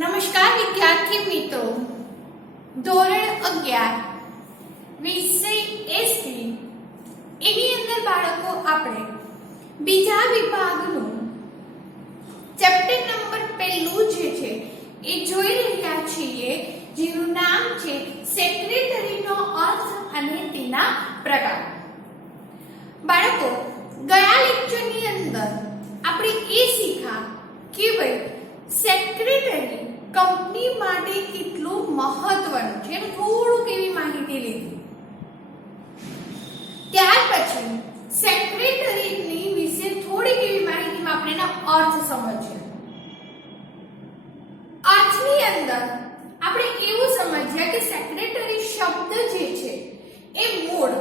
નમસ્કાર વિદ્યાર્થી મિત્રો, ધોરણ 11 વિષય એસટી એની અંદર બાળકો આપણે બીજા વિભાગનું ચેપ્ટર નંબર પહેલું જે છે એ જોઈ રહ્યા છીએ, જેનું નામ છે સેક્રેટરીનો અર્થ અને તેના પ્રકાર. બાળકો, ગયા લેક્ચરની અંદર આપણે એ શીખ્યા કે ભાઈ સેક્રેટરી કંપની માટે કેટલું મહત્વનું છે, એમ થોડુંક એવી માહિતી લીધી. ત્યાર પછી સેક્રેટરીની વિશે થોડીક એવી માહિતીમાં આપણે એના અર્થ સમજ્યા. અર્થની અંદર આપણે એવું સમજ્યા કે સેક્રેટરી શબ્દ જે છે એ મૂળ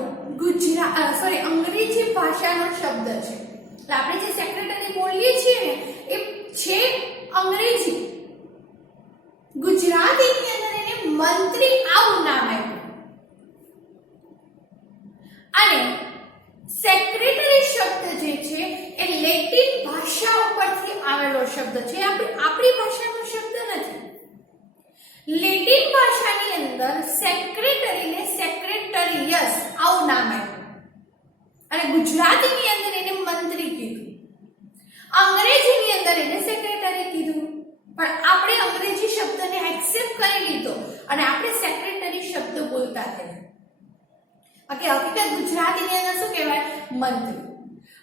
અંગ્રેજી ભાષાનો શબ્દ છે. એટલે આપણે જે સેક્રેટરી બોલીએ છીએ ને એ છે અંગ્રેજી. ગુજરાતીની અંદર એને મંત્રી આવું નામ આપ્યું. અને સેક્રેટરી શબ્દ જે છે એ લેટિન ભાષા ઉપરથી આવેલો શબ્દ છે, આપણી ભાષાનો શબ્દ નથી. લેટિન ભાષાની અંદર સેક્રેટરીને સેક્રેટરીયસ આવું નામ આપ્યું અને ગુજરાતીની અંદર એને મંત્રી કીધું. અંગ્રેજીની અંદર એને સેક્રેટરી કીધું, પણ આપણે અંગ્રેજી શબ્દને એક્સેપ્ટ કરી લીધો અને આપણે સેક્રેટરી શબ્દ બોલતા થયા. ઓકે, હકીકત ગુજરાતીની અંદર શું કહેવાય? મંત્રી.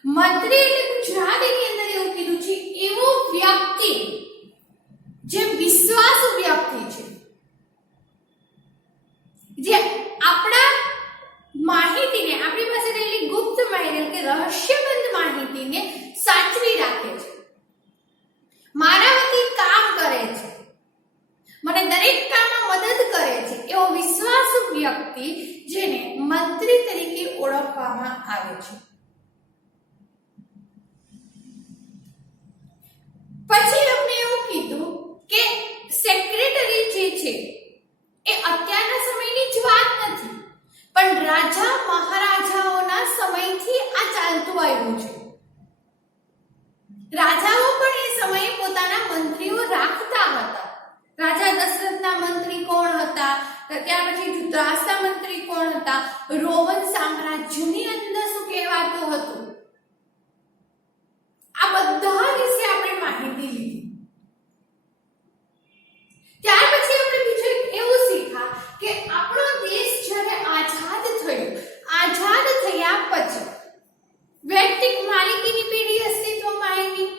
મંત્રી એટલે ગુજરાતીની અંદર એવું કીધું છે એવો વ્યક્તિ જે વિશ્વાસુ વ્યક્તિ છે, જે આપણા માહિતીને, આપણી પાસે રહેલી ગુપ્ત માહિતી કે રહસ્યબંધ માહિતીને સાચવી રાખે છે, મારા વતી કામ કરે છે, મને દરેક કામમાં મદદ કરે છે, એવો વિશ્વાસુ વ્યક્તિ જેને મંત્રી તરીકે ઓળખવામાં આવે છે. પછી આપણે એવું કીધું કે સેક્રેટરી જે છે એ અત્યારના સમયની જ વાત નથી, પણ રાજા મહારાજાઓના સમયથી આ ચાલતું આવ્યું છે. રાજાઓ પણ એ સમયે પોતાના મંત્રીઓ રાખતા હતા. રાજા દશરથના મંત્રી કોણ હતા, ત્યાર પછી ધૃતરાષ્ટ્રના મંત્રી કોણ હતા, રોમન સામ્રાજ્યની અંદર શું કહેવાતું હતું, આ બધા વિશે આપણે માહિતી લીધી. ત્યાર પછી આપણે બીજું એવું શીખ્યા કે આપણો દેશ જ્યારે આઝાદ થયો, આઝાદ થયા પછી વૈયક્તિક માલિકીની પેઢી અસ્તિત્વમાં આવી.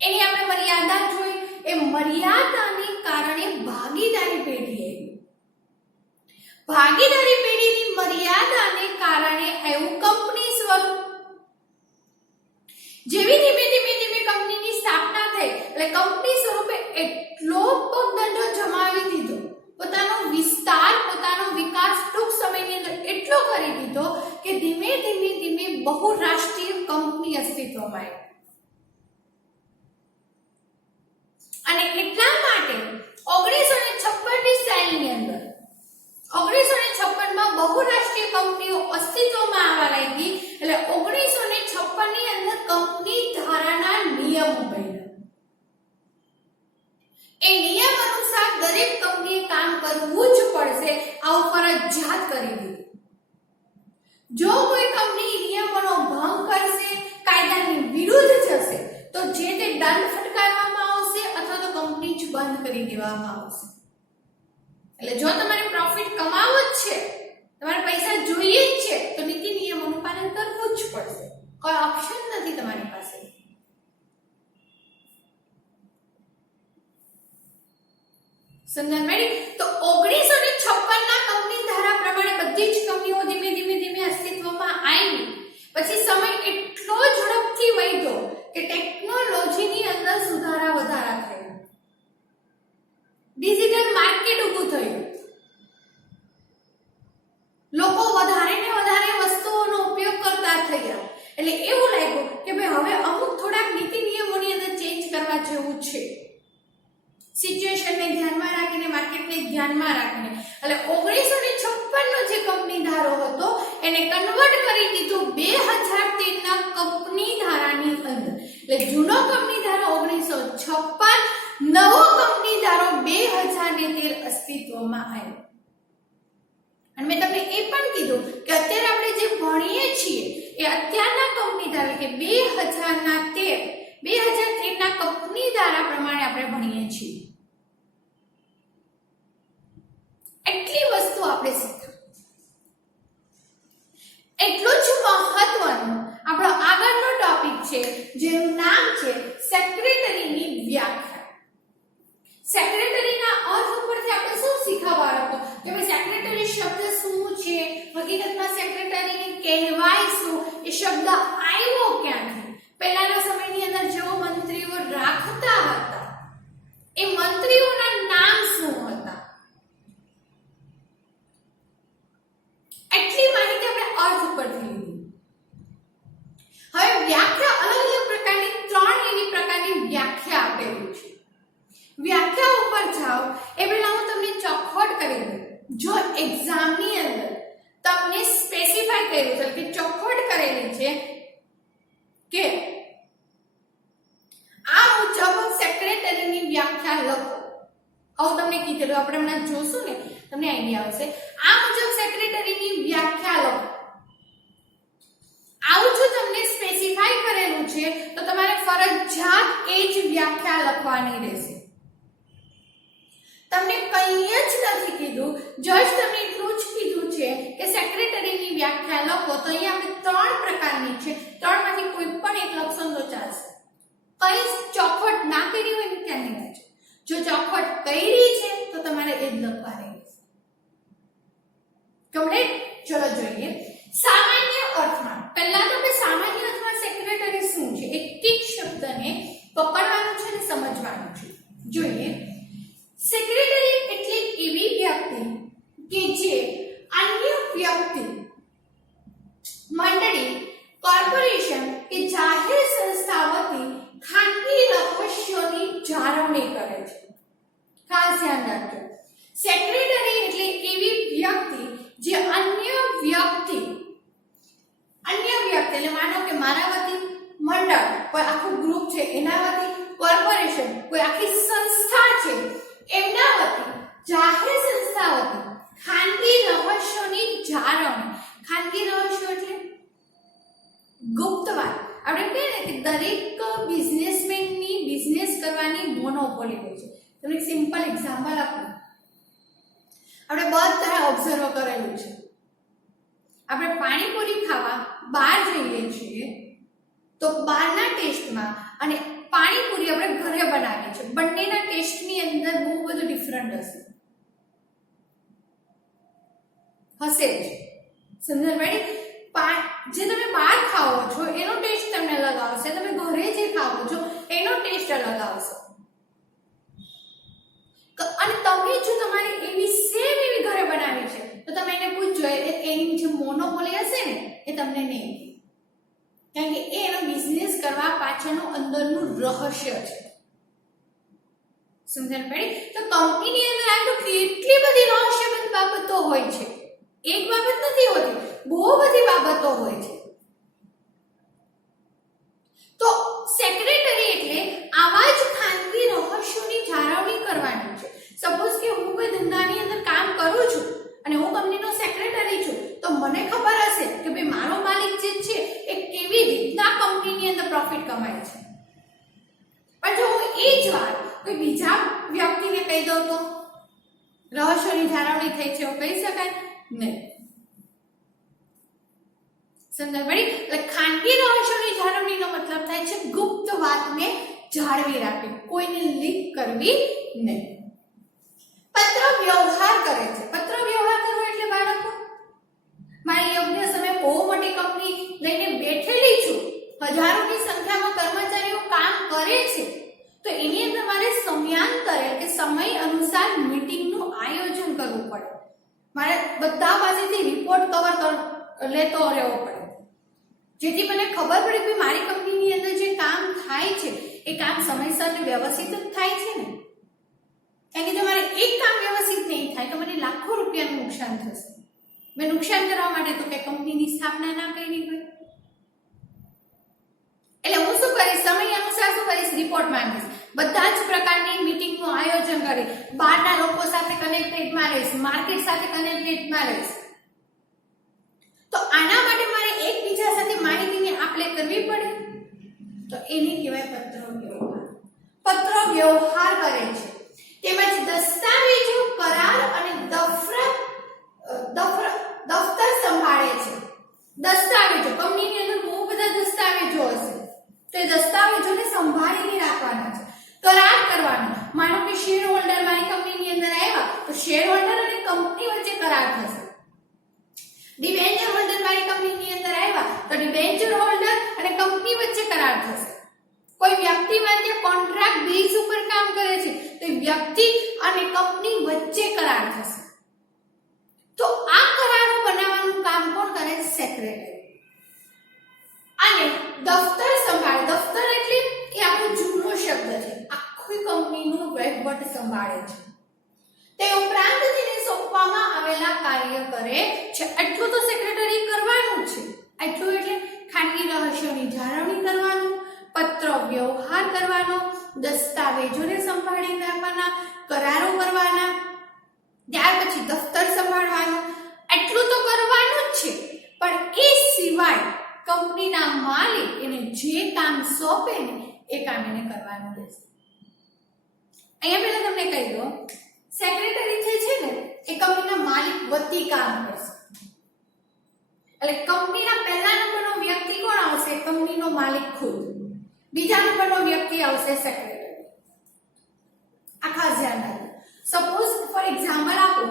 એની આપણે મર્યાદા જોઈ. એ મર્યાદાને કારણે ભાગીદારી પેઢી આવી. ભાગીદારી પેઢીની મર્યાદાને કારણે આવ્યું કંપની સ્વરૂપ. જેવી ધીમે ધીમે ધીમે કંપનીની સ્થાપના થઈ એટલે કંપની સ્વરૂપે એટલો પગદંડો જમાવી દીધો, પોતાનો વિસ્તાર, પોતાનો વિકાસ ટૂંક સમયની અંદર એટલો કરી દીધો કે ધીમે ધીમે ધીમે બહુરાષ્ટ્રીય કંપની અસ્તિત્વમાં આવી. અને એટલા માટે 1956 ની સાલની અંદર 1956 માં બહુરાષ્ટ્રીય કંપનીઓ અસ્તિત્વમાં આવવા લાગી. એટલે 1956 ની અંદર કંપની ધારાના નિયમો બન્યા. એ નિયમ અનુસાર દરેક કંપનીએ કામ કરવું જ પડશે, આવું ફરજિયાત કરી દીધું. જો કોઈ કંપની નિયમોનો ભંગ કરશે, કાયદાની વિરુદ્ધ જશે, તો જે તે દંડ ફટકારવામાં આવશે અથવા તો કંપની જ બંધ કરી દેવામાં આવશે. એટલે જો તમારે પ્રોફિટ કમાવો જ છે, તમારે પૈસા જોઈએ જ છે, તો નીતિ નિયમોનું પાલન કરવું જ પડશે. કોઈ ઓપ્શન નથી તમારી પાસે. સમજણ પડી? તો 1956 ના કંપની ધારા પ્રમાણે બધી જ કંપનીઓ ધીમે ધીમે ધીમે અસ્તિત્વમાં આવી. પછી સમય એટલો ઝડપથી વધ્યો કે ટેકનોલોજીની અંદર સુધારા વધારા થયા. ડિજિટલ માર્કેટ ઊભું થયું. લોકો વધારે ને વધારે વસ્તુઓનો ઉપયોગ કરતા થયા. એટલે એવું લાગ્યું કે ભાઈ હવે અમુક થોડાક નીતિ નિયમોની અંદર ચેન્જ કરવા જેવું છે. સિચ્યુએશનને ધ્યાનમાં રાખીને, માર્કેટને ધ્યાનમાં રાખીને એટલે 1956 નો જે કંપની ધારો હતો એને કન્વર્ટ કરી દીધું 2013 ના કંપની ધારાની અંદર. એટલે જૂનો કંપની ધારો 1956, નવો કંપની ધારો 2013 અને મેં તમને એ પણ કીધું કે અત્યારે આપણે જે ભણીએ છીએ એ અત્યારના કંપની ધારા કે 2013 ના કંપની ધારા પ્રમાણે આપણે ભણીએ છીએ. એટલી વસ્તુ આપણે શીખ્યા. એટલું જ મહત્વનું આપણો આગળનો ટોપિક છે જેનું નામ છે સેક્રેટરીની વ્યાખ્યા. સેક્રેટરીના અર્થ ઉપરથી આપણે શું શીખવા બાળકો કે ભાઈ સેક્રેટરી શબ્દ શું છે, હકીકતમાં સેક્રેટરીને કહેવાય શું, એ શબ્દ આવ્યો ક્યાંથી, પહેલાના સમયની અંદર જેઓ મંત્રીઓ રાખતા હતા એ મંત્રીઓના નામ શું હતા, એટલી માહિતી આપણે અર્થ ઉપરથી લીધી. હવે વ્યાખ્યા અલગ અલગ પ્રકારની 3 એવી પ્રકારની વ્યાખ્યા આપેલી છે. વ્યાખ્યા ઉપર જાઓ એ પહેલા હું તમને ચોખવટ કરી દઉં. જો એક્ઝામની અંદર તમને સ્પેસિફાઈ કર્યું છે કે ચોખવટ કરેલી છે કે આ મુજબ સેક્રેટરીની વ્યાખ્યા લખો, આવું તમને કીધેલું, આપણે હમણાં જોશું ને તમને આઈડિયા આવશે. આ મુજબ સેક્રેટરીની વ્યાખ્યા લખો, આવું જો તમને સ્પેસિફાઈ કરેલું છે તો તમારે ફરજિયાત એ જ વ્યાખ્યા લખવાની રહેશે. તમને કંઈ જ નથી કીધું, જસ્ટ તમને એટલું જ કીધું છે કે સેક્રેટરીની વ્યાખ્યા લખો. તો અહીંયા આપણે 3 પ્રકારની છે, 3 માંથી કોઈ પણ એક લખશો તો ચાલશે. કઈ ચોખવટ ના કરી હોય ને ત્યાંની વાત છે. જો ચોખવટ કરી છે તો તમારે એ જ લખવાની રહેશે. કમ્પ્લીટ? ચલો જોઈએ સામાન્ય અર્થમાં. પહેલા તો આપણે સામાન્ય અર્થમાં સેક્રેટરી શું છે એક એક શબ્દને પકડવાનું છે અને સમજવાનું છે. જોઈએ સેક્રેટરી એટલે એવી વ્યક્તિ કે જે અન્ય વ્યક્તિ, મંડળી, કોર્પોરેશન કે જાહેર સંસ્થા વતી ખાનગી રહસ્યોની જાળવણી કરે છે. ખાસ ધ્યાન રાખજો, સેક્રેટરી એટલે એવી વ્યક્તિ જે અન્ય વ્યક્તિ એટલે માનો કે મારા વતી મંડળ, કોઈ આખું ગ્રુપ છે એના વતી, કોર્પોરેશન કોઈ આખી સંસ્થા છે એમના વતી, જાહેર સંસ્થા વતી ખાનગી રહસ્યોની જાળવણી. ખાનગી રહસ્યો એટલે ગુપ્ત વાત. આપણે કહીએ ને કે દરેક બિઝનેસમેનની બિઝનેસ કરવાની મોનોપોલી હોય છે. તમને એક સિમ્પલ એક્ઝામ્પલ આપું. આપણે બધા ઓબ્ઝર્વ કરેલું છે, આપણે પાણીપુરી ખાવા બહાર જઈએ છીએ તો બહારના ટેસ્ટમાં અને પાણીપુરી આપણે ઘરે બનાવીએ છીએ, બંનેના ટેસ્ટની અંદર બહુ બધું ડિફરન્ટ હશે જ. સમજણ પડી? જે તમે બહાર ખાઓ છો એનો ટેસ્ટ તમને અલગ આવશે, તમે ઘરે જે ખાઓ છો એનો ટેસ્ટ અલગ આવશે. અને તમે જો તમારી એવી સેમ એવી ઘરે બનાવી છે તો તમે એને પૂછજો, એની જે મોનોપોલી હશે ને એ તમને નહીં, કારણ કે એનો બિઝનેસ કરવા પાછળનું અંદરનું રહસ્ય છે. સમજણ પડી? તો કંપનીની અંદર આમ તો કેટલી બધી રહસ્યમય બાબતો હોય છે. એક બાબત નથી હોતી, બહુ બધી બાબતો હોય છે. તો સેક્રેટરી એટલે આવા જ ખાનગી રહસ્યોની જાળવણી કરવાની છે. સપોઝ કે હું કોઈ ધંધાની અંદર કામ કરું છું અને હું કંપનીનો સેક્રેટરી છું, તો મને ખબર હશે કે ભાઈ મારો માલિક જે છે એ કેવી રીતના કંપનીની અંદર પ્રોફિટ કમાય છે. પણ જો હું એ જ વાત કોઈ બીજા વ્યક્તિને કહી દઉં તો રહસ્યોની જાળવણી થઈ છે એવું કહી શકાય નહીં. સમજણ પડી? એટલે ખાનગી રહસ્યોની જાળવણીનો મતલબ થાય છે ગુપ્ત વાતને જાળવી રાખવી, કોઈને લીક કરવી નહીં. પત્ર વ્યવહાર કરે છે. પત્ર વ્યવહાર કરવો એટલે બાળકો, મારી યોગ્ય સમય બહુ મોટી કંપની લઈને બેઠેલી છું, હજારોની સંખ્યામાં કર્મચારીઓ કામ કરે છે, તો એની અંદર મારે સમયાંતરે કે સમય અનુસાર મીટિંગનું આયોજન કરવું પડે. મારે બધા પાસેથી રિપોર્ટ કવર લેતો રહેવો પડે, જેથી મને ખબર પડે કે મારી કંપનીની અંદર જે કામ થાય છે એ કામ સમયસર ને વ્યવસ્થિત જ થાય છે ને. કારણ કે જો મારે એક કામ વ્યવસ્થિત નહીં થાય તો મને લાખો રૂપિયાનું નુકસાન થશે. મેં નુકસાન કરવા માટે તો કે કંપનીની સ્થાપના ના કરી હોય. એટલે હું શું કરીશ, સમય અનુસાર શું કરીશ, રિપોર્ટ માંગીશ, બધા જ પ્રકારની મીટિંગનું આયોજન કરી, બહારના લોકો સાથે કનેક્ટેડમાં રહીશ, માર્કેટ સાથે કનેક્ટેડમાં રહીશ, આપલે કરવી પડે તો એને કહેવાય પત્ર વ્યવહાર. પત્ર વ્યવહાર કરે છે તેમજ દસ્તાવેજો, કરાર અને દફતર સંભાળે છે. દસ્તાવેજો, કંપનીની અંદર બહુ બધા દસ્તાવેજો હશે તો એ દસ્તાવેજોને સંભાળીને રાખવાના છે. કરાર કરવાનો, માનો કે શેર હોલ્ડર મારી કંપનીની અંદર આવ્યા તો શેર હોલ્ડર અને કંપની વચ્ચે કરાર થશે. ડિબેન્ચર હોલ્ડર મારી કંપનીની અંદર આવ્યા તો ડિબેન્ચર હોલ્ડર અને કંપની વચ્ચે કરાર થશે. કોઈ વ્યક્તિ માટે કોન્ટ્રાક્ટ બેઝ ઉપર કામ કરે છે તો વ્યક્તિ અને કંપની વચ્ચે કરાર થશે. તો આ કરારો બનાવવાનું કામ કોણ કરે છે? સેક્રેટરી. અને દફતર સંભાળ, દફતર એટલે એ આપણો જૂનો શબ્દ છે, આખી કંપનીનું વહીવટ સંભાળે છે. તે ઉપરાંત તેને સોંપવામાં આવેલા કાર્ય કરે છે. એટલું તો સેક્રેટરી કરવાનું છે. એટલું એટલે ખાનગી રહસ્યોની જાળવણી કરવાનું, પત્ર વ્યવહાર કરવાનો, દસ્તાવેજોને સંભાળી રાખવાના, કરારો કરવાના, ત્યાર પછી દફતર સંભાળવાનું, એટલું તો કરવાનું જ છે. પણ એ સિવાય કંપનીના માલિક એને જે કામ સોંપે ને એ કામ એને કરવાનું રહેશે. અહીંયા પહેલા તમને કહી દઉં, સેક્રેટરી જે છે ને એ કંપનીના માલિક વતી કામ કરશે. એટલે કંપનીના પહેલા નંબરનો વ્યક્તિ કોણ આવશે? કંપનીનો માલિક ખુદ. બીજા નંબરનો વ્યક્તિ આવશે સેક્રેટરી. આ ખાસ ધ્યાન રાખજો. સપોઝ ફોર એક્ઝામ્પલ આપું,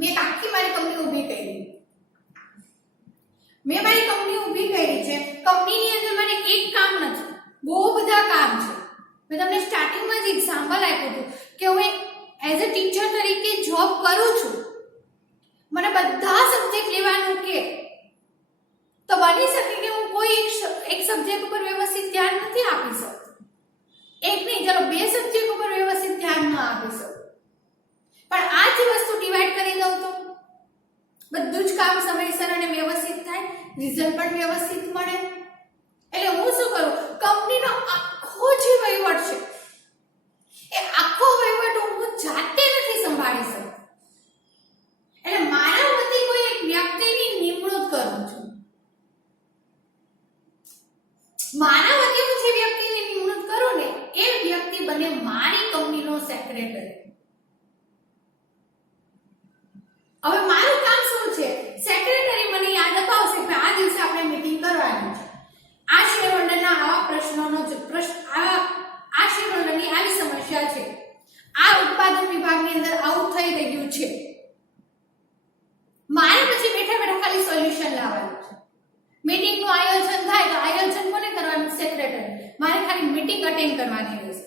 મેં આખી મારી કંપની ઊભી કરી. મેં મારી કંપની ઊભી કરી છે. કંપનીની અંદર મને એક કામ નથી, બહુ બધા કામ છે. મેં તમને સ્ટાર્ટિંગમાં જ એક્ઝામ્પલ આપ્યું હતું કે હું એઝ અ ટીચર તરીકે જોબ કરું છું. મને બધા સબ્જેક્ટ લેવાનું કે તો બની શકે કે હું કોઈ એક સબ્જેક્ટ ઉપર વ્યવસ્થિત ધ્યાન નથી આપી શકતી. એક નહીં, ચલો 2 સબ્જેક્ટ ઉપર વ્યવસ્થિત ધ્યાન ન આપી શકું. પણ આ જ વસ્તુ ડિવાઈડ કરી દઉં તો બધું જ કામ સમયસર અને વ્યવસ્થિત થાય, રિઝલ્ટ પણ વ્યવસ્થિત મળે. એટલે હું શું કરું? કંપનીનો આખો જે વહીવટ છે એ આખો વહીવટ હું જાતે નથી સંભાળી શકતી. એટલે મારા વતી કોઈ એક વ્યક્તિની નિમણૂક કરું છું. મારા વતી હું જે વ્યક્તિની નિમણૂક કરું ને એ વ્યક્તિ બને મારી કંપનીનો સેક્રેટરી. હવે મારું કામ શું છે? સેક્રેટરી મને યાદ અપાવશે કે આ દિવસે આપણે મીટિંગ કરવાની છે. આ શેરહોલ્ડરના આવા પ્રશ્નોનો આ શેરહોલ્ડરની આવી સમસ્યા છે, આ ઉત્પાદન વિભાગની અંદર આવું થઈ રહ્યું છે. મારે પછી બેઠા બેઠા ખાલી સોલ્યુશન લાવવાનું છે. મીટિંગનું આયોજન થાય તો આયોજન કોને કરવાનું? સેક્રેટરી. મારે ખાલી મીટિંગ અટેન્ડ કરવાની રહેશે.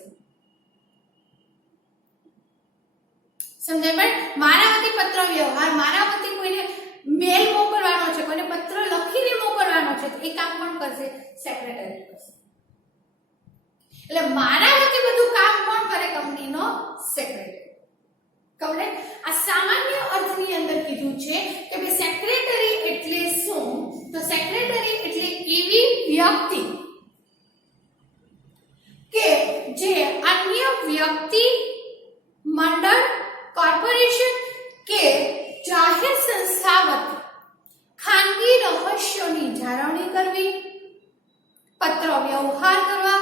સમજાય? પણ મારા વતી પત્ર વ્યવહાર, મારા વતી કોઈને મેલ મોકલવાનો છે, કોઈને પત્ર લખીને મોકલવાનો છે તો એ કામ કોણ કરશે? સેક્રેટરી કરશે. એટલે મારા વતી બધું કામ કોણ કરે? કંપનીનો સેક્રેટરી. કમ્પ્લીટ. આ સામાન્ય અર્થની અંદર કીધું છે કે ભાઈ સેક્રેટરી એટલે શું? તો સેક્રેટરી એટલે એવી વ્યક્તિ કે જે અન્ય વ્યક્તિ, મંડળ, કોર્પોરેશન કે જાહેર સંસ્થા વતી ખાનગી રહસ્યોની જાળવણી કરવી, પત્ર વ્યવહાર કરવા,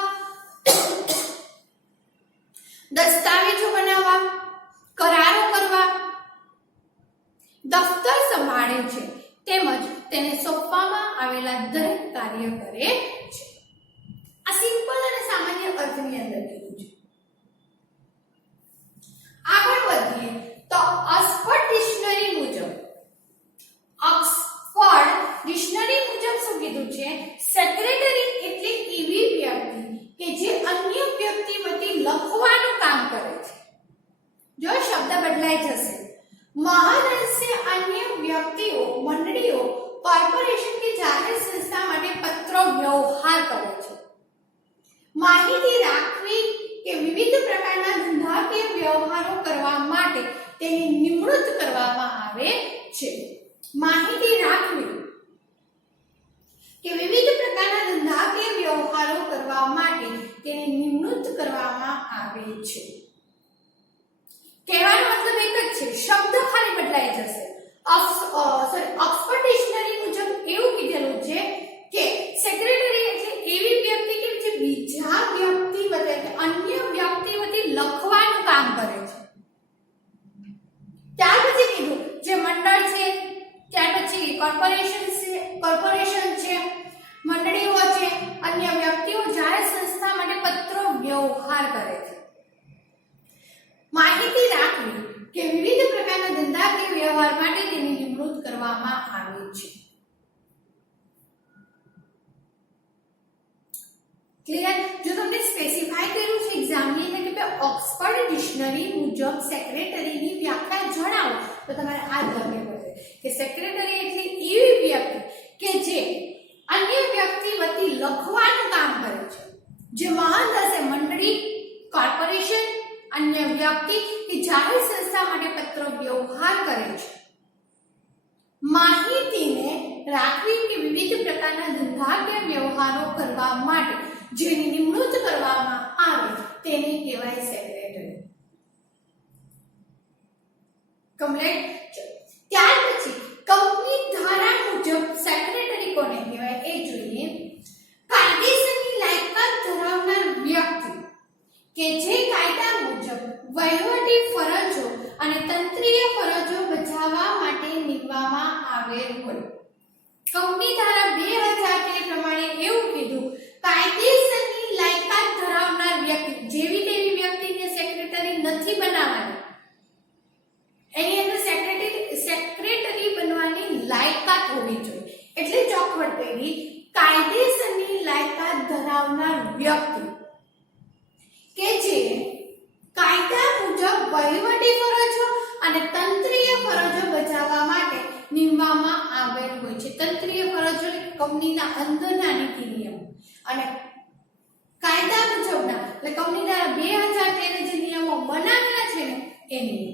દસ્તાવેજો બનાવવા, કરારો કરવા, દફતર સંભાળે છે તેમજ તેને સોંપવામાં આવેલા દરેક કાર્ય કરે છે. આ સિમ્પલ અને સામાન્ય અર્થની અંદર કીધું છે. આગળ વધીએ તો ઓક્સફર્ડ ડિક્શનરી મુજબ શું કીધું છે? સેક્રેટરી એટલે એવી વ્યક્તિ કે જે અન્ય વ્યક્તિ વતી લખવાનું કામ કરે છે. જો શબ્દ બદલાઈ જશે, મહદઅંશે અન્ય વ્યક્તિઓ, મંડળીઓ, કોર્પોરેશન કે જાહેર સંસ્થા માટે પત્ર વ્યવહાર કરે છે. માહિતી રાખવી કે વિવિધ પ્રકારના ધંધાકીય વ્યવહારો કરવા માટે તેની નિમણૂક કરવામાં આવે છે. માહિતી રાખવી કે વિવિધ પ્રકારના ધંધાકીય વ્યવહારો કરવા માટે તેની નિમણૂક કરવામાં આવે છે. કહેવાનો મતલબ એક જ છે, શબ્દ ખાલી બદલાઈ જશે. ઓક્સફર્ડ ડિક્શનરી મુજબ એવું કીધેલું છે કે સેક્રેટરી એટલે એવી વ્યક્તિ કે જે બીજા વ્યક્તિ વતી કે અન્ય વ્યક્તિ વતી લખવાનું કામ કરે છે. ત્યાર પછી કીધું જે મંડળ છે, ત્યાર પછી કોર્પોરેશન છે, મંડળીઓ છે, અન્ય વ્યક્તિઓ જાહેર સંસ્થા માટે પત્રો વ્યવહાર કરે છે. માહિતી રાખવી કે વિવિધ પ્રકારના ધંધાકીય વ્યવહાર માટે તેની નિમણૂક કરવામાં આવી છે. ક્લિયર? જો તમને સ્પેસિફાઈ કર્યું છે એક્ઝામની અંદર કે ઓક્સફર્ડ ડિક્શનરી મુજબ સેક્રેટરીની વ્યાખ્યા જણાવો તો તમારે આ જ લખવું પડશે કે સેક્રેટરી એટલે એવી વ્યક્તિ કે જે અન્ય વ્યક્તિ વતી લખવાનું કામ કરે છે, જે મહાન હશે મંડળી, કોર્પોરેશન, અન્ય વ્યક્તિ કે જાહેર સંસ્થા માટે પત્ર વ્યવહાર કરે છે. માહિતીને રાખવી કે વિવિધ પ્રકારના ધંધાકીય વ્યવહારો કરવા માટે જેની નિમણૂક કરવામાં આવે તેને કહેવાય સેક્રેટરી. કમ્પ્લીટ. ત્યાર પછી કંપની ધારા મુજબ સેક્રેટરી કોને કહેવાય એ જોઈએ. કાયદેસરની લાયકાત ધરાવનાર વ્યક્તિ કે જે કાયદા મુજબ વહીવટી ફરજો અને તંત્રીય ફરજો બજાવવા માટે નીમવામાં આવેલ હોય. કંપની ધારા 2013 પ્રમાણે એવું કીધું કાયદેસરની લાયકાત ધરાવનાર વ્યક્તિ જેવી તેવી વ્યક્તિને સેક્રેટરી નથી બનાવવાની. એની અંદર સેક્રેટરી બનવાની લાયકાત હોવી જોઈએ. એટલે ચોખવટ કરી કાયદેસરની લાયકાત ધરાવનાર વ્યક્તિ કે જે કાયદા મુજબ વહીવટી ફરજો અને તંત્રીય ફરજો બજાવવા માટે નીમવામાં આવેલ હોય છે. તંત્રીય ફરજો કંપનીના અંદરના નીતિ નિયમો અને કાયદા મુજબના એટલે કંપની દ્વારા 2013 જે નિયમો બનાવેલા છે ને એ નિયમો.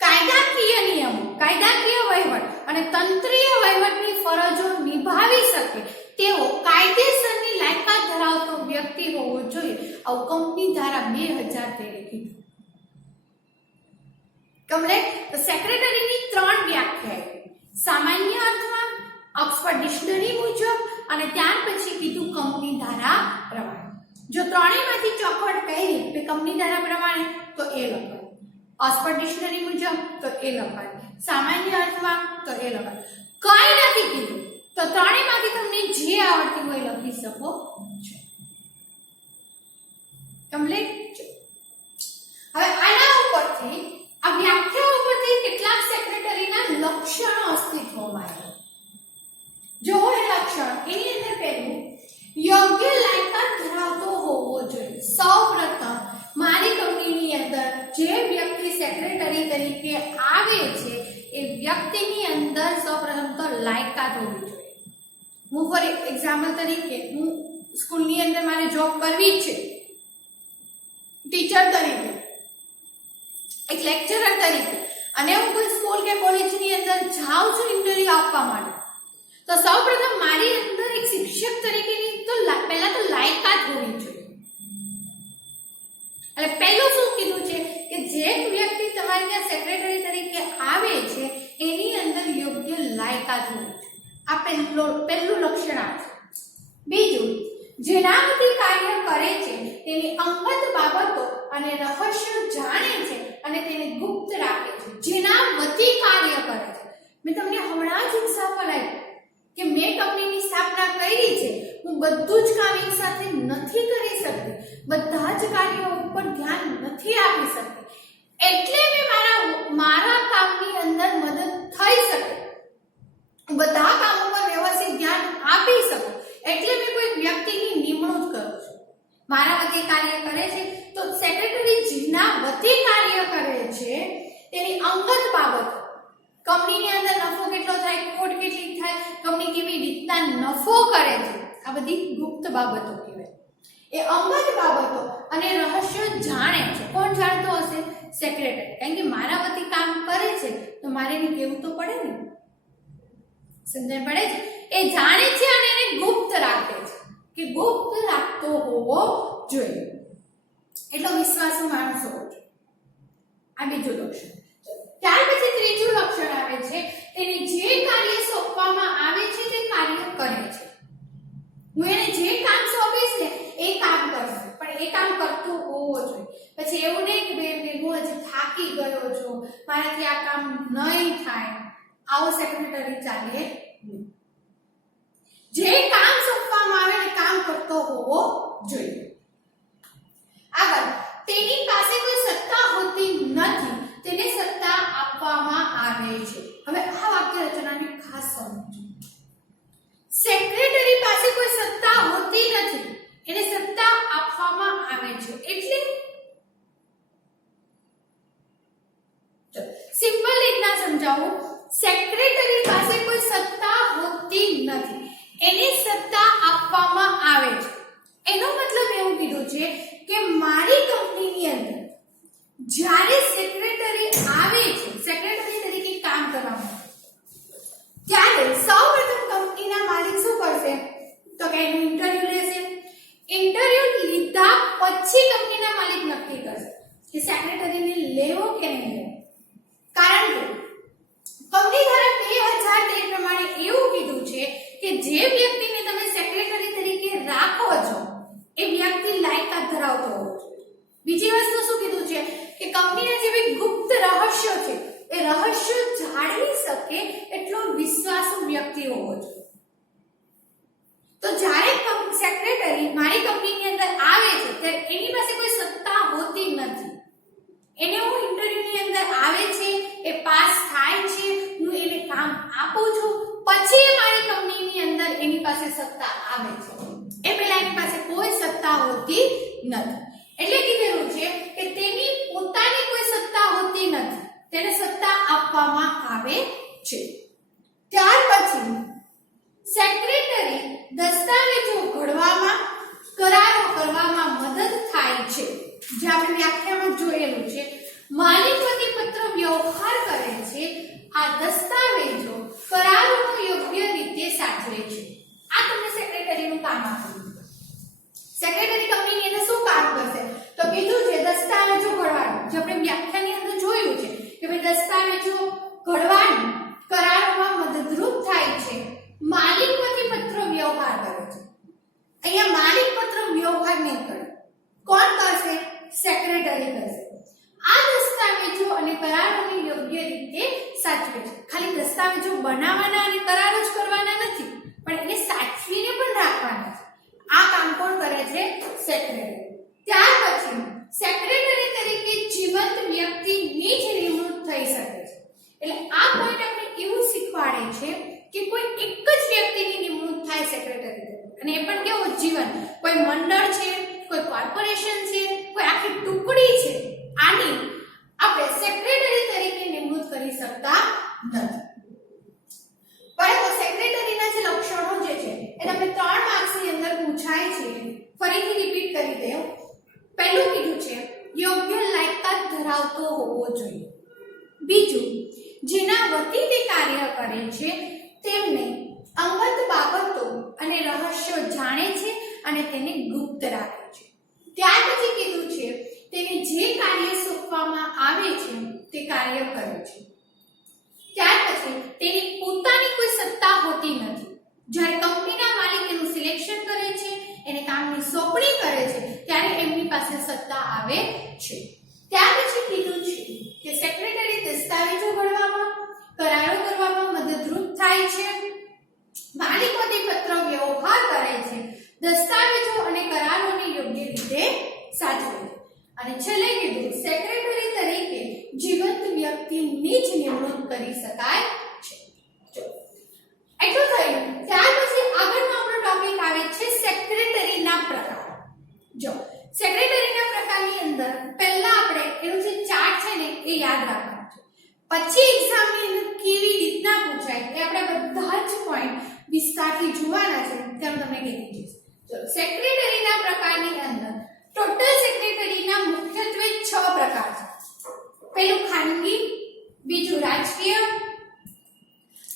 કાયદાકીય નિયમો, કાયદાકીય વહીવટ અને તંત્રીય વહીવટની ફરજો નિભાવી શકે તેવો કાયદેસરની લાયકાત ધરાવતો વ્યક્તિ હોવો જોઈએ. આવું કંપની ધારા 2013 કીધું. કમ્પ્લીટ. તો સેક્રેટરીની 3 વ્યાખ્યાઓ. સામાન્ય અર્થમાં ઓક્સફર્ડ ડિક્શનરી મુજબ અને ત્યાર પછી કીધું કંપની ધારા પ્રમાણે. જો ત્રણેયમાંથી ચોખવટ કરી કે કંપની ધારા પ્રમાણે તો એ લખવાનું, ઓક્સફર્ડ ડિક્શનરી મુજબ તો એ લખવાનું, સામાન્ય અર્થમાં તો એ લખવાનું. કઈ નથી કીધું તો ત્રણેયમાંથી તમને જે આવડતું હોય લખી શકો છો. કમ્પ્લીટ. હવે આના ઉપરથી આ વ્યાખ્યા ઉપરથી કેટલાક સેક્રેટરીના લક્ષણો અસ્તિત્વમાં છે. જો એ લક્ષણ એની અંદર પહેલું યોગ્ય લાયકાત ધરાવતો હોવો જોઈએ. સૌપ્રથમ મારી કંપનીની અંદર જે વ્યક્તિ સેક્રેટરી તરીકે આવે છે એ વ્યક્તિની અંદર સૌપ્રથમ તો લાયકાત હોવી જોઈએ. હું ફોર એક્ઝામ્પલ તરીકે હું સ્કૂલની અંદર મારે જોબ કરવી છે, ટીચર તરીકે, એક લેક્ચરર તરીકે, અને હું કોઈ સ્કૂલ કે કોલેજની અંદર જાઉં છું ઇન્ટરવ્યુ આપવા માટે, તો સૌપ્રથમ મારી અંદર એક શિક્ષક તરીકેની તો પહેલા તો લાયકાત હોવી જોઈએ. એટલે પહેલું શું કીધું છે કે જે વ્યક્તિ તમારી ત્યાં સેક્રેટરી તરીકે આવે છે એની અંદર યોગ્ય લાયકાત હોવી જોઈએ. આ પહેલું લક્ષણ આ છે. બીજું, જેનામાંથી કાર્ય કરે છે તેની અંગત બાબતો અને રહસ્યો જાણે છે અને તેને ગુપ્ત રાખે છે. જેના વતી કાર્ય કરે છે. મેં તમને હમણાં જ એક્ઝામ્પલ આપ્યું કે મેં કંપનીની સ્થાપના કરી છે, હું બધું જ કામ એક સાથે નથી કરી શકતી, બધા જ કાર્યો ઉપર ધ્યાન નથી આપી શકતી, એટલે મેં મારા કામની અંદર મદદ થઈ શકે, બધા કામો પર વ્યવસ્થિત ધ્યાન આપી શકું, એટલે મેં કોઈ વ્યક્તિની નિમણૂક કરું છું. મારા વતી કાર્ય કરે છે તો સેક્રેટરી જેના વતી કાર્ય કરે છે તેની અંગત બાબતો, કંપનીની અંદર નફો કેટલો થાય, ખોટ કેટલી થાય, કંપની કેવી રીતના નફો કરે છે, આ બધી ગુપ્ત બાબતો કહેવાય. એ અંગત બાબતો અને રહસ્યો જાણે છે. કોણ જાણતો હશે? સેક્રેટરી. કારણ કે મારા વતી કામ કરે છે તો મારે એને કહેવું તો પડે ને. સમજણ પડે છે? એ જાણે છે અને એને ગુપ્ત રાખે છે કે ગુપ્ત રાખતો હોવો જોઈએ. એટલો વિશ્વાસુ માણસ હોવો જોઈએ. આ બીજું લક્ષણ. ત્યાર પછી ત્રીજું લક્ષણ આવે છે તેને જે કાર્ય સોંપવામાં આવે છે તે કાર્ય કરે છે. હું એને જે કામ સોંપીશ ને એ કામ કરશે, પણ એ કામ કરતો હોવો જોઈએ. પછી એવું નહીં કે હું હજી થાકી ગયો છું, મારાથી આ કામ નહીં થાય, આવો સેક્રેટરી ચાલે નહીં. જે કામ સોંપવામાં આવે ને કામ કરતો હોવો જોઈએ. આગળ, તેની પાસે કોઈ સત્તા હોતી નથી, તેને સત્તા આપવામાં આવે છે. હવે આ વાક્ય રચનાને ખાસ સમજો. સેક્રેટરી પાસે કોઈ સત્તા હોતી નથી, એને સત્તા આપવામાં આવે છે. એટલે સિમ્પલ રીતના સમજાવું, સેક્રેટરી પાસે કોઈ સત્તા હોતી નથી, એને સત્તા આપવામાં આવે છે. એનો મતલબ એવું કીધું છે કે મારી કંપનીની અંદર જ્યારે સેક્રેટરી આવે છે, સેક્રેટરી તરીકે કામ કરવા માટે, ત્યારે સૌપ્રથમ કંપનીના માલિક શું કરશે? તો કે એનું ઇન્ટરવ્યુ લેશે. ઇન્ટરવ્યુ લીધા પછી કંપનીના માલિક નક્કી કરશે કે સેક્રેટરીને લેવો કે નહીં લેવો. કારણ કે કંપની ધારા 2013 પ્રમાણે એવું કીધું છે કે જે વ્યક્તિને તમે સેક્રેટરી તરીકે રાખો છો એ વ્યક્તિ લાયકાત ધરાવતો હોવો જોઈએ. બીજી વસ્તુ શું કીધું છે કે કંપનીના જે બી ગુપ્ત રહસ્યો છે એ રહસ્યો જાળવી શકે એટલો વિશ્વાસુ વ્યક્તિ હોવો જોઈએ. તો જ્યારે સેક્રેટરી મારી કંપનીની અંદર આવે છે ત્યારે એની પાસે કોઈ સત્તા હોતી નથી. એને હું ઇન્ટરવ્યુની અંદર આવે છે, એ પાસ થાય છે, હું એને કામ આપું છું, પછી મારી કંપનીની અંદર એની પાસે સત્તા આવે છે. એ પહેલા એની પાસે કોઈ સત્તા હોતી નથી. એટલે કીધેલું છે કે તેની પોતાની કોઈ સત્તા હોતી નથી, તેને સત્તા આપવામાં આવે છે. ત્યાર પછી સેક્રેટરી દસ્તાવેજો ઘડવામાં, કરારો કરવામાં મદદ થાય છે. જે આપણે વ્યાખ્યામાં જોયેલું છે, માલિકવતી પત્ર વ્યવહાર કરે છે, આ દસ્તાવેજો કરારોનો યોગ્ય રીતે સાચવે છે. આ તમને સેક્રેટરીનું કામ આપેલું. સેક્રેટરી કંપનીની અંદર શું કામ કરશે? તો કીધું છે દસ્તાવેજો ઘડવાનું. જે આપણે વ્યાખ્યાની અંદર જોયું છે કે ભાઈ દસ્તાવેજો ઘડવાનું, કરારોમાં મદદરૂપ થાય છે, માલિકવતી પત્ર વ્યવહાર કરે છે. અહીંયા માલિક પત્ર વ્યવહાર નહીં કરે, કોણ કરશે? સેક્રેટરી કરશે. આ દસ્તાવેજો અને કરારોને યોગ્ય રીતે સાચવે છે. ખાલી દસ્તાવેજો બનાવવાના અને કરારો જ કરવાના નથી, પણ એને સાચવીને પણ રાખવાના છે. આ કામ કોણ કરે છે? સેક્રેટરી. ત્યાર પછી સેક્રેટરી તરીકે જીવંત વ્યક્તિની જ નિમણૂક થઈ શકે છે. એટલે આ પોઈન્ટ આપણે એવું શીખવાડે છે કે કોઈ એક જ વ્યક્તિની નિમણૂક થાય સેક્રેટરી તરીકે, અને એ પણ કેવું જીવન, કોઈ મંડળ છે, કોઈ કોર્પોરેશન છે, કોઈ આખી ટુકડી છે, આની આપણે સેક્રેટરી તરીકે નિમણૂક કરી શકતા નથી. પરંતુ સેક્રેટરીના જે લક્ષણો જે છે એ તમને 3 માર્ક્સની અંદર પૂછાય છે. ફરીથી રિપીટ કરી દઉં. પહેલું કીધું છે યોગ્ય લાયકાત ધરાવતો હોવો જોઈએ. બીજું, જેના વતી તે કાર્ય કરે છે તેમને અંગત બાબતો અને રહસ્યો જાણે છે અને તેને ગુપ્ત રાખે છે. ત્યાર પછી કીધું છે તેને જે કાર્ય સોંપવામાં આવે છે તે કાર્ય કરે છે. ત્યાર પછી તેની પોતાની કોઈ સત્તા હોતી નથી. જ્યારે કંપનીના માલિક એનું સિલેક્શન કરે છે, એને કામની સોંપણી કરે છે, ત્યારે એમની પાસે સત્તા આવે છે. ત્યાર પછી કીધું છે કે સેક્રેટરી દસ્તાવેજો ઘડવામાં, કરારો કરવામાં મદદરૂપ થાય છે, માલિકવતી પત્ર વ્યવહાર કરે છે, દસ્તાવેજો અને કરારોને યોગ્ય રીતે સાચવે છે, અને છેલ્લે કીધું સેક્રેટરી તરીકે જીવંત વ્યક્તિની જ નિમણૂક કરી શકાય છે. એટલું થયું. ત્યાર પછી આગળનો આપણો ટોપિક આવે છે સેક્રેટરીના પ્રકાર. જો સેક્રેટરીના પ્રકારની અંદર પહેલા આપણે એનું જે ચાર્ટ છે ને એ યાદ રાખવાનું છે. પછી એક્ઝામની અંદર કેવી રીતના પૂછાય એ આપણે બધા જ પોઈન્ટ વિસ્તારથી જોવાના છે, તેમ તમને કહેતી જઈશ. જો સેક્રેટરીના પ્રકારની અંદર ટોટલ સેક્રેટરીના મુખ્યત્વે 6 પ્રકાર છે. પહેલું ખાનગી, બીજું રાજકીય,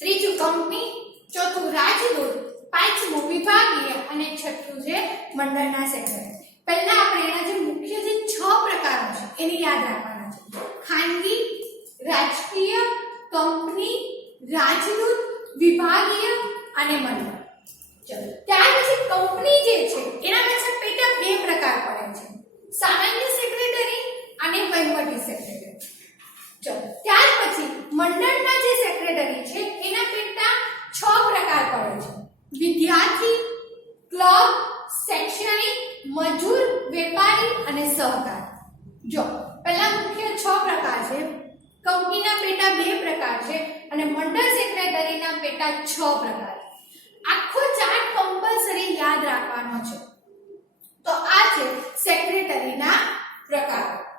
ત્રીજું કંપની, ચોથું રાજદૂત, પાંચમું વિભાગીય અને છઠ્ઠું છે મંડળના સેક્રેટરી. પહેલા આપણે એના જે મુખ્ય જે 6 પ્રકારો છે એને યાદ રાખવાના છે. ખાનગી, રાજકીય, કંપની, રાજદૂત, વિભાગીય અને મંડળ. ચલો ત્યાર પછી કંપની જે છે એના પાછળ પેટા બે પ્રકાર પડે છે, સામાન્ય સેક્રેટરી અને વહીવટી સેક્રેટરી. ચલો ત્યાર પછી મંડળના જે સેક્રેટરી છે એના પેટા 6 પ્રકાર પડે છે, વિદ્યાર્થી, ક્લબ, શૈક્ષણિક, મજૂર, વેપારી અને સહકાર. જો પહેલા મુખ્ય 6 પ્રકાર છે, કંપનીના પેટા 2 પ્રકાર છે અને મંડળ સેક્રેટરીના પેટા 6 પ્રકાર. આખો ચાર્ટ કમ્પલસરી યાદ રાખવાનો છે. તો આ છે સેક્રેટરીના પ્રકારો.